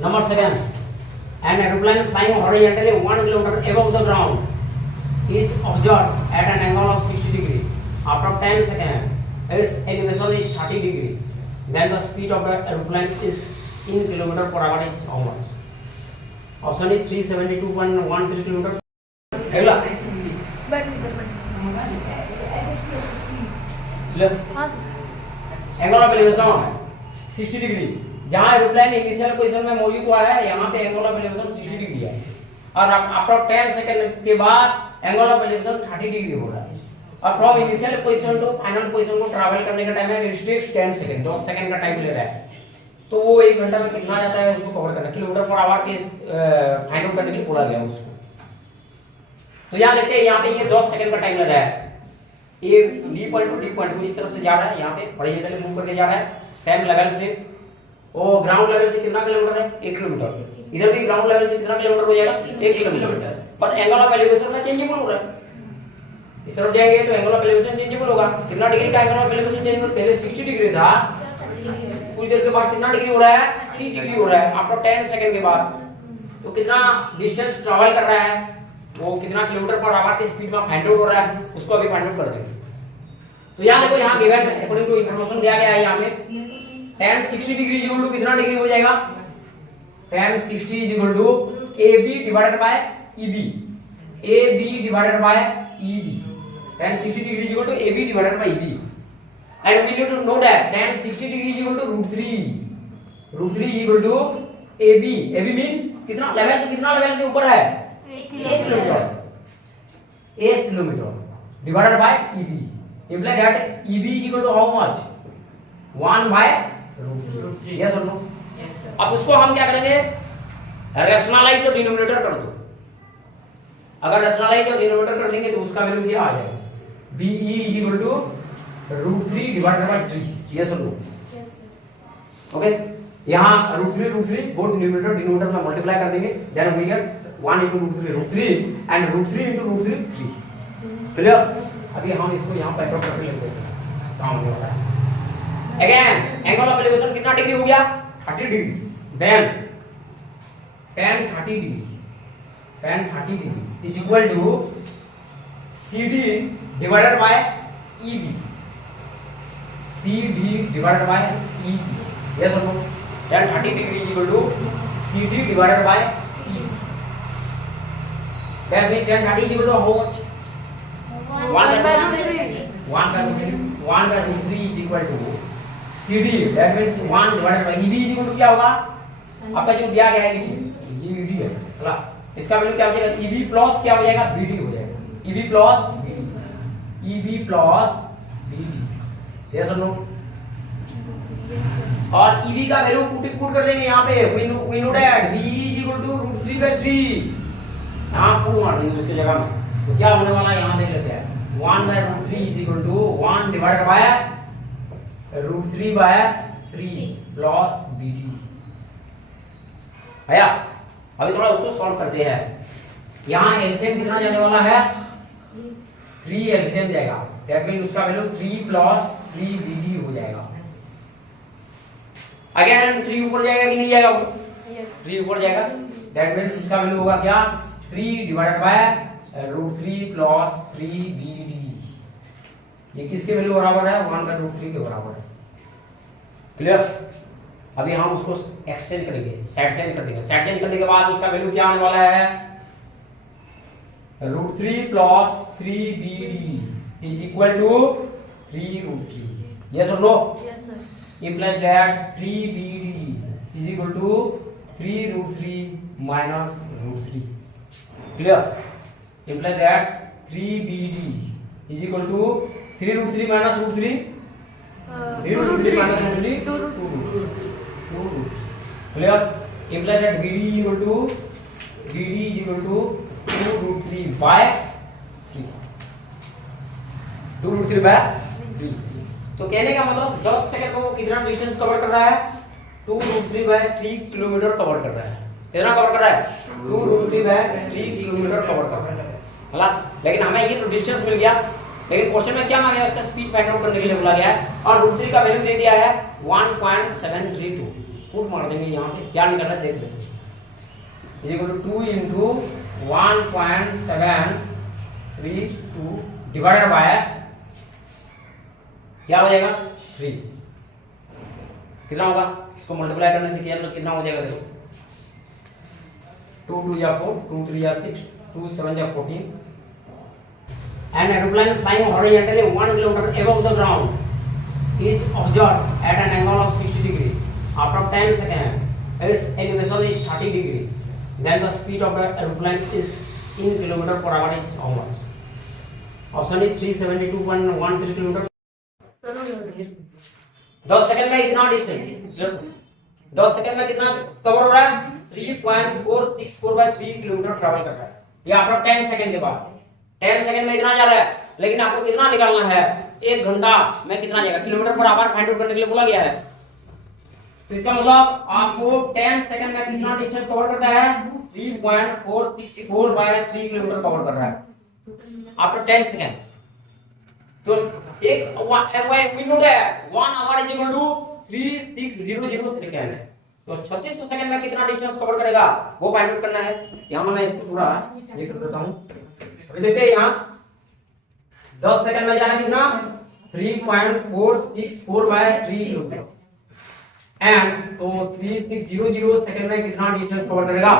Number 7. An aeroplane flying horizontally 1 kilometer above the ground is observed at an angle of 60 degree. After 10 seconds, its elevation is 30 degree. Then the speed of the aeroplane is in kilometer per hour is how much? Option is 372.13 kilometers. अगला angle of elevation 60 degree. जहां aeroplane initial position में मौजूद हुआ है यहां पे angle of elevation 60 degree है और आफ्टर 10 सेकंड के बाद एंगल ऑफ एलिवेशन 30 डिग्री हो रहा है और from initial position to final position को ट्रैवल करने का टाइम है इट टेक्स 10 सेकंड, 10 सेकंड का टाइम ले रहा है। तो वो 1 घंटा में कितना जाता है उसको कवर करना, किलोमीटर पर आवर के फाइंड करने के लिए बोला गया उसको। तो यहां देखते हैं यहां पे ये 10 सेकंड का टाइम लग रहा है। ये B point to D point इस तरफ से जा रहा है, यहां पे हॉरिजॉन्टली मूव करके जा रहा है सेम लेवल से। वो ग्राउंड लेवल से कितना किलोमीटर है? 1 किलोमीटर। इधर भी ग्राउंड लेवल से कितना किलोमीटर हो जाएगा? 1 किलोमीटर। पर एंगल ऑफ एलिवेशन में चेंजेबल हो रहा है। इस तरफ जाएंगे तो एंगल ऑफ एलिवेशन चेंजेबल होगा। कितना डिग्री का एंगल ऑफ एलिवेशन चेंज होगा? पहले 60 डिग्री था, कुछ देर के बाद कितना डिग्री हो रहा है? 30 डिग्री हो रहा है आफ्टर 10 सेकंड के बाद। तो कितना डिस्टेंस ट्रैवल कर रहा है, वो कितना किलोमीटर पर आवर की स्पीड में फाइंड आउट हो रहा है, उसको अभी फाइंड आउट कर देंगे। तो यहां देखो यहां गिवन अकॉर्डिंग टू इंफॉर्मेशन दिया गया है यहां पे tan 60 डिग्री इक्वल टू कितना डिग्री हो जाएगा? tan 60 equal to AB divided by EB, AB divided by EB। tan 60 degree equal to AB divided by EB and we need to know that tan 60 degree equal to √3 equal to AB। AB means कितना level से कितना level से ऊपर है? 1 kilometre. 1 kilometre divided by EB imply that EB equal to how much? 1 by √3। yes or no? yes sir। अब उसको हम क्या करेंगे? रैशनलाइज और डिनोमिनेटर कर दो। अगर रैशनलाइज और डिनोमिनेटर कर देंगे तो उसका वैल्यू क्या आ जाएगा? BE equal to √3 divided by 3। yes or no? yes sir। Okay यहां √3 बोथ न्यूमरेटर डिनोमिनेटर में मल्टीप्लाई कर देंगे then we get 1 into √3 and √3 into √3 3। Clear? अभी हम इसको यहां पर एप्रोक्स करके लिख देते हैं, काम हो रहा है। अगेन एंगल ऑफ एलिवेशन कितना डिग्री हो गया? 30 degree. Then tan 30 degree is equal to CD divided by EB, CD divided by EB। Yes और no? tan 30 degree is equal to CD divided by EB। That means tan 30 is equal to how much? 1 by √3 is equal to CD, that means 1 divided by EB is equal to क्या होगा? आपका जो दिया गया है ये ED है, चला इसका वैल्यू क्या हो जाएगा? EB प्लस क्या हो जाएगा? BD हो जाएगा। EB plus BD, EB plus BD। Yes और नो? और EB का वैल्यू पुट कर देंगे यहाँ पे। we know that B is equal to √3 by 3। यहाँ पुट मार देंगे उसकी जगह में। तो क्या होने वाला है यहाँ देख लेते हैं। 1 by √3 is equal to 1 divided by √3 by 3 plus BD। आया? अभी थोड़ा उसको सॉल्व करते हैं। यहाँ एलसीएम कितना जाने वाला है? 3 एलसीएम जाएगा। दैट मींस उसका वैल्यू 3 plus 3 BD हो जाएगा। अगेन 3 ऊपर जाएगा कि नहीं जाएगा? 3 ऊपर जाएगा। दैट मींस उसका वैल्यू होगा क्या? 3 divided by √3 plus 3 BD। ये किसके वैल्यू बराबर है? 1 का √3 के बराबर है। क्लियर? अभी हम उसको एक्सचेंज करेंगे, सेट चेंज कर देंगे। सेट चेंज करने के बाद उसका वैल्यू क्या आने वाला है? √3 plus 3 BD is equal to 3 √3। yes or no? yes sir। implies that 3 BD is equal to 3 √3 minus √3। clear? implies that 3 BD is equal to 3 √3 minus √3 3 √3 minus √3 2 √3। clear? implies that BD is equal to 2 √3 by 3। 2 √3 by 3। तो कहने का मतलब 10 second में वो कितना distance cover कर रहा है? 2 √3 by 3 किलोमीटर कवर कर रहा है। कितना कवर कर रहा है? 2 √3 by 3 किलोमीटर कवर कर रहा है। हला? लेकिन हमें ये तो डिस्टेंस मिल गया, लेकिन क्वेश्चन में क्या मांगा है? उसका स्पीड फाइंड आउट करने के लिए बोला गया है और √3 का वैल्यू दे दिया है 1.732। फुट मार देंगे यहाँ पे, क्या निकल रहा है देख लेते हैं। Is equal to 2 into 1.732 divided by क्या हो जाएगा 3, कितना होगा, इसको मल्टीप्लाई करने से किया तो कितना हो जाएगा देखो, 2 2 या 4, 2 3 या 6, 2 7 या 14। An aeroplane flying horizontally 1 kilometer above the ground is observed at an angle of 60 degree. After 10 seconds, its elevation is 30 degree. Then the speed of the aeroplane is in kilometer per hour is how much? Option is 372.13 kilometer. 10 second में इतना distance, 10 second में कितना cover हो रहा है, 3.464/3 kilometre travel कर रहा है। ये आपका 10 सेकंड के बाद, 10 सेकंड में इतना जा रहा है, लेकिन आपको कितना निकालना है, 1 घंटा में कितना जाएगा, kilometre per hour find out करने के लिए बोला गया है। तो इसका मतलब आपको 10 सेकंड में कितना डिस्टेंस कवर करता है, 3.464/3 किलोमीटर कवर कर रहा है आफ्टर 10 सेकंड। तो एक मिनट है, 1 hour is equal to 3600 second है। तो 3600 सेकंड में कितना डिस्टेंस कवर करेगा वो फाइंड आउट करना है। यहां मैं इसको थोड़ा ये कर देता हूं, अभी देखते हैं यहां 10 सेकंड में जाना कितना, 3.464/3 किलोमीटर एंड तो 3600 सेकंड में कितना डिस्टेंस कवर करेगा।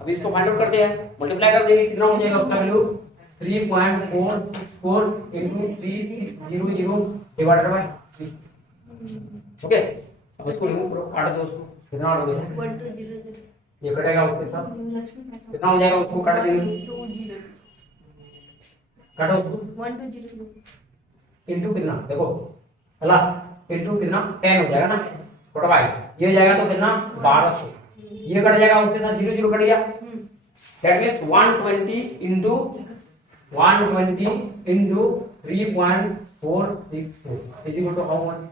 अब इसको फाइंड आउट करते हैं, मल्टीप्लाई कर देंगे, कितना हो जाएगा उसका value 3.464 into 3600 divided by 3। Okay, अब इसको रिमूव करो, काट दो उसको, कितना काट दो, 1200 ये कटेगा उसके साथ, कितना हो जाएगा उसको काट देंगे, 20 काटो उसको 1200 इनटू कितना देखो हला इनटू कितना 10 हो जाएगा ना छोटा भाई, ये हो जाएगा तो कितना 1200, ये कट जाएगा उसके साथ 00 कट गया, that means 120 into 3.464 is equal to how much?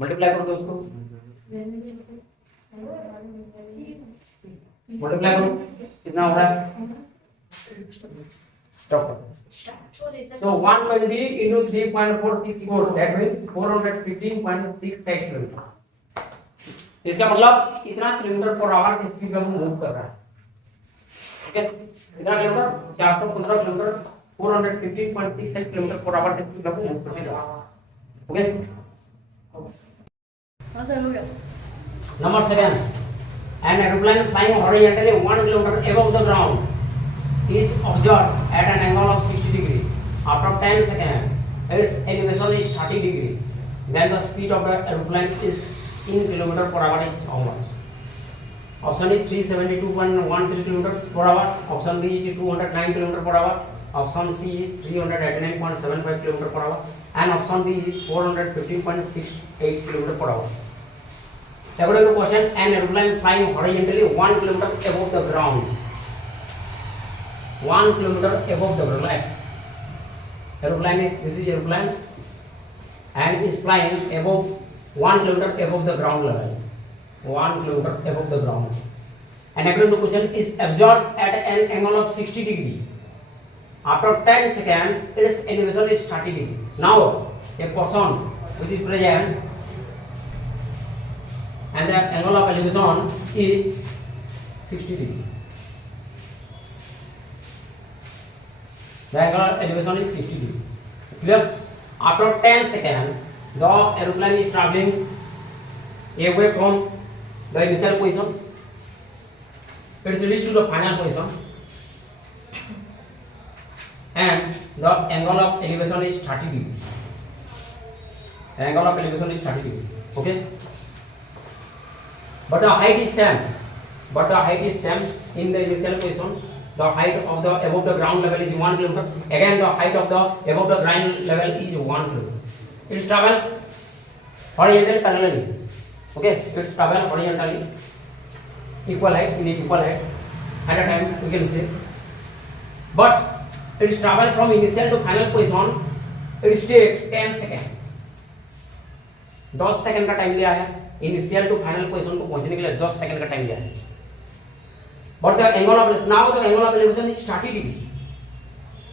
Multiply कर दो उसको, मल्टीप्लाई करो कितना हो रहा है, स्टॉप करो। So 120 into 3.464 that means 415.68 kilometre. इसका मतलब इतना किलोमीटर पर आवर की स्पीड में मूव कर रहा है। ओके, कितना kilometre, 415 kilometre, 415.68 kilometre per hour की स्पीड में मूव कर रहा है। ओके, हां सर हो गया। Number 7, an aeroplane flying horizontally 1 kilometer above the ground is observed at an angle of 60 degree. After 10 seconds, its elevation is 30 degree. Then the speed of the aeroplane is in kilometer per hour is how much? Option is 372.13 kilometers per hour. Option B is 209 kilometer per hour. Option C is 389.75 kilometer per hour. And option D is 415.68 kilometer per hour. According to question, an aeroplane flying horizontally 1 kilometer above the ground. 1 kilometer above the ground. Right? Aeroplane is, this is aeroplane and is flying above 1 kilometer above the ground level. 1 kilometer above the ground. And according to question, is observed at an angle of 60 degree. After 10 seconds, its elevation is 30 degree. Now, a person which is present and the angle of elevation is 60 degree. The angle of elevation is 60 degree. Clear? After 10 seconds, the aeroplane is traveling away from the initial position. It is reached to the final position, and the angle of elevation is 30 degree. The angle of elevation is 30 degree. Okay. But the height is same. In the initial position. The height of the above the ground level is 1 kilometer. Again, the height of the above the ground level is 1 kilometer. It is travel horizontally parallelly. Okay, it is travel horizontally, equal height in equal height. At a time we can say, but it is travel from initial to final position. It takes 10 seconds. 10 second का time लिया है initial to final position को पहुंचने के लिए 10 second का time लिया है। But the angle of elevation is 30 degree.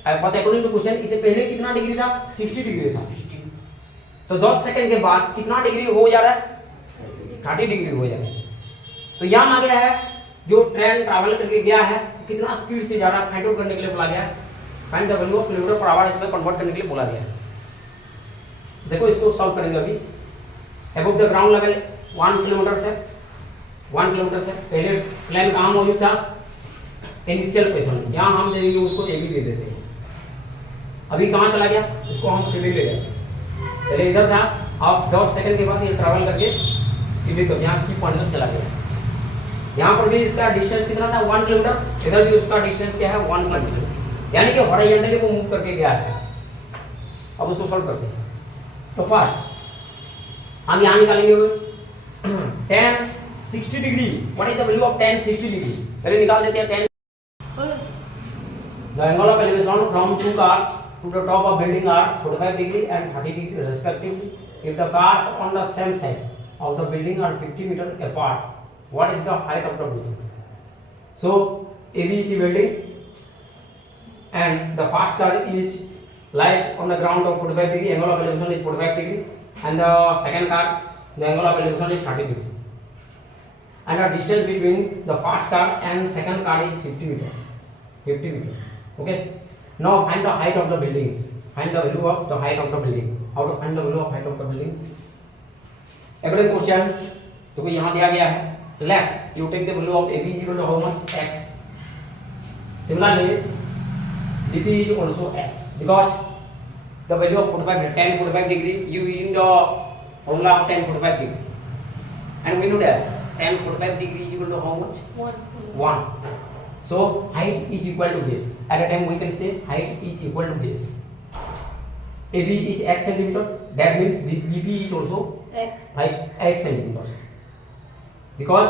But according to question, इससे पहले कितना डिग्री था? 60 डिग्री था। तो 10 सेकंड के बाद कितना डिग्री हो जा रहा है? 30 डिग्री हो जाएगा। तो यहाँ आ गया है जो ट्रेन ट्रैवल करके गया है कितना स्पीड से जा रहा है, फाइंड आउट करने के लिए बोला गया है। Find the value of kilometre per hour इसमें कन्वर्ट करने के लिए बोला गया है। देखो इसको सॉल्व करेंगे अभी। Above the ground level 1 kilometre से पहले प्लेन कहाँ मौजूद था, इनिशियल पोजीशन, जहाँ हम ले लेंगे उसको ए बी दे देते हैं। अभी कहाँ चला गया, इसको हम सीधी ले गए, पहले इधर था, अब 10 सेकंड के बाद ये ट्रैवल करके सीधे तो यहाँ सी पॉइंट तक चला गया। यहाँ पर भी इसका डिस्टेंस कितना था 1 किलोमीटर, इधर भी उसका डिस्टेंस क्या है 1 किलोमीटर, यानी कि हॉरिजॉन्टली को मूव करके गया है। अब उसको सॉल्व करते हैं। तो फर्स्ट हम यहाँ निकालेंगे tan 60 degree, what is the value of tan 60 degree, पहले निकाल देते हैं। tan the angle of elevation from two cars to the top of building are 45 degree and 30 degree respectively. If the cars on the same side of the building are 50 meter apart, what is the height of the building? So AB is a building and the first car is lies on the ground of 45 degree, angle of elevation is 45 degree, and the second car the angle of elevation is 30 degree, and the distance between the first car and second car is 50 meter. Okay, now find the height of the buildings, find the value of the height of the building. How to find the value of height of the buildings? Again question, तो यहाँ दिया गया है, left you take the value of AB is equal to how much, x. Similarly DP is also x, because the value of tan 45 degree you using the formula of tan 45 degree, and we know that tan 45 degree is equal to how much, 1. So height is equal to base. At a time we can say height is equal to base. AB is x centimeter. That means BP is also x centimeters. Because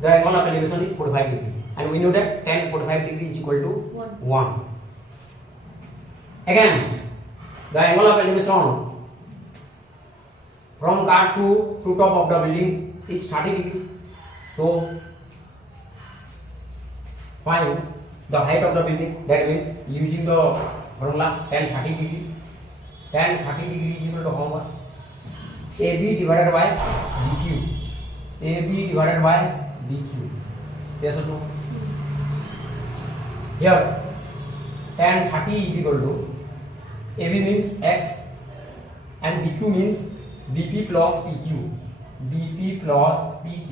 the angle of elevation is 45 degree, and we know that tan 45 degree is equal to 1. Again, the angle of elevation from car to top of the building is 30 degree. So find the height of the building. That means using the formula tan 30 degree. Tan 30 degree is equal to how much? AB divided by BQ. AB divided by BQ. Yes or no? Here tan 30 is equal to AB means x and BQ means BP plus PQ. BP plus PQ.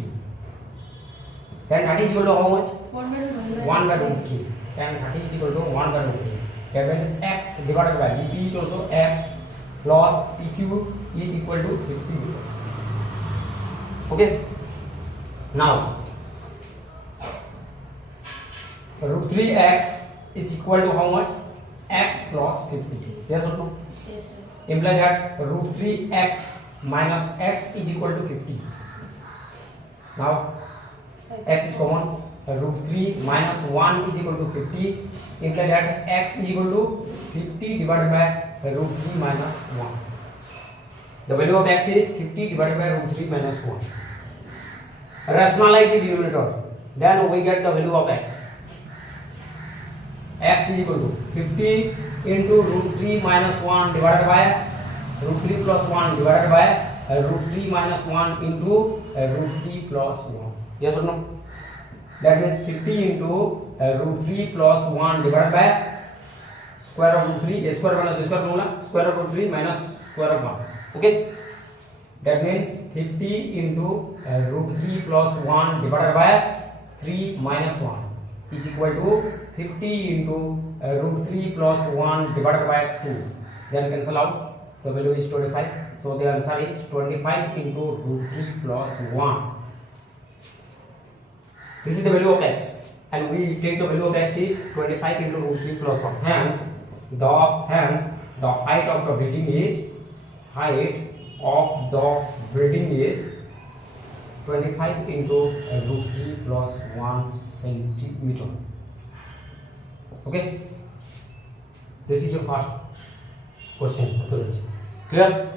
Tan 30 is equal to how much? 1 by root 3. Tan 30 is equal to 1 by root 3. That means x divided by BP is also x plus PQ is equal to 50 meters. Okay. Now root 3x is equal to how much? X plus 50. Yes or no? Yes, sir. Imply that root 3x minus x is equal to 50. Now x is common. Root 3 minus 1 is equal to 50. Imply that x is equal to 50 divided by root 3 minus 1. The value of x is 50 divided by root 3 minus 1. Rationalize the denominator. Then we get the value of x. X is equal to 50 into root 3 minus 1 divided by root 3 plus 1 divided by root 3 minus 1 into root 3 plus 1. Yes or no? That means 50 into root 3 plus 1 divided by square of root 3, a square minus b square formula, square of root 3 minus square of 1. Okay? That means 50 into root 3 plus 1 divided by 3 minus 1 is equal to 50 into root 3 plus 1 divided by 2. Then cancel out. The value is 25. So the answer is 25 into root 3 plus 1. This is the value of x, and we take the value of x is 25 into root 3 plus 1. Hence, the height of the building is 25 into root 3 plus 1 centimeter. Okay, this is your first question. Clear?